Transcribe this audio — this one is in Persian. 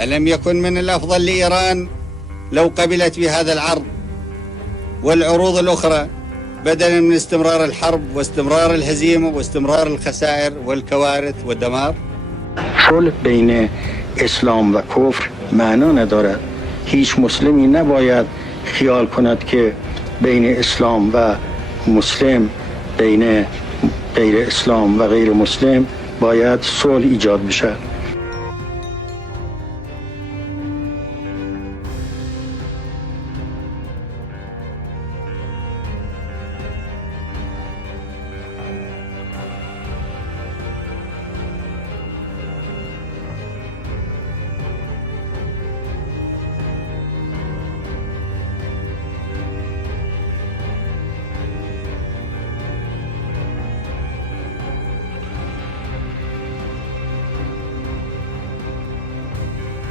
ألم يكن من الأفضل لإيران لو قبلت بهذا العرض والعروض الأخرى بدلا من استمرار الحرب واستمرار الهزيمة واستمرار الخسائر والكوارث والدمار؟ صلح بین اسلام و کفر معنا ندارد. هیچ مسلمی نباید خیال کند که بین اسلام و مسلم، بین غیر اسلام و غیر مسلم باید صلح ایجاد بشه.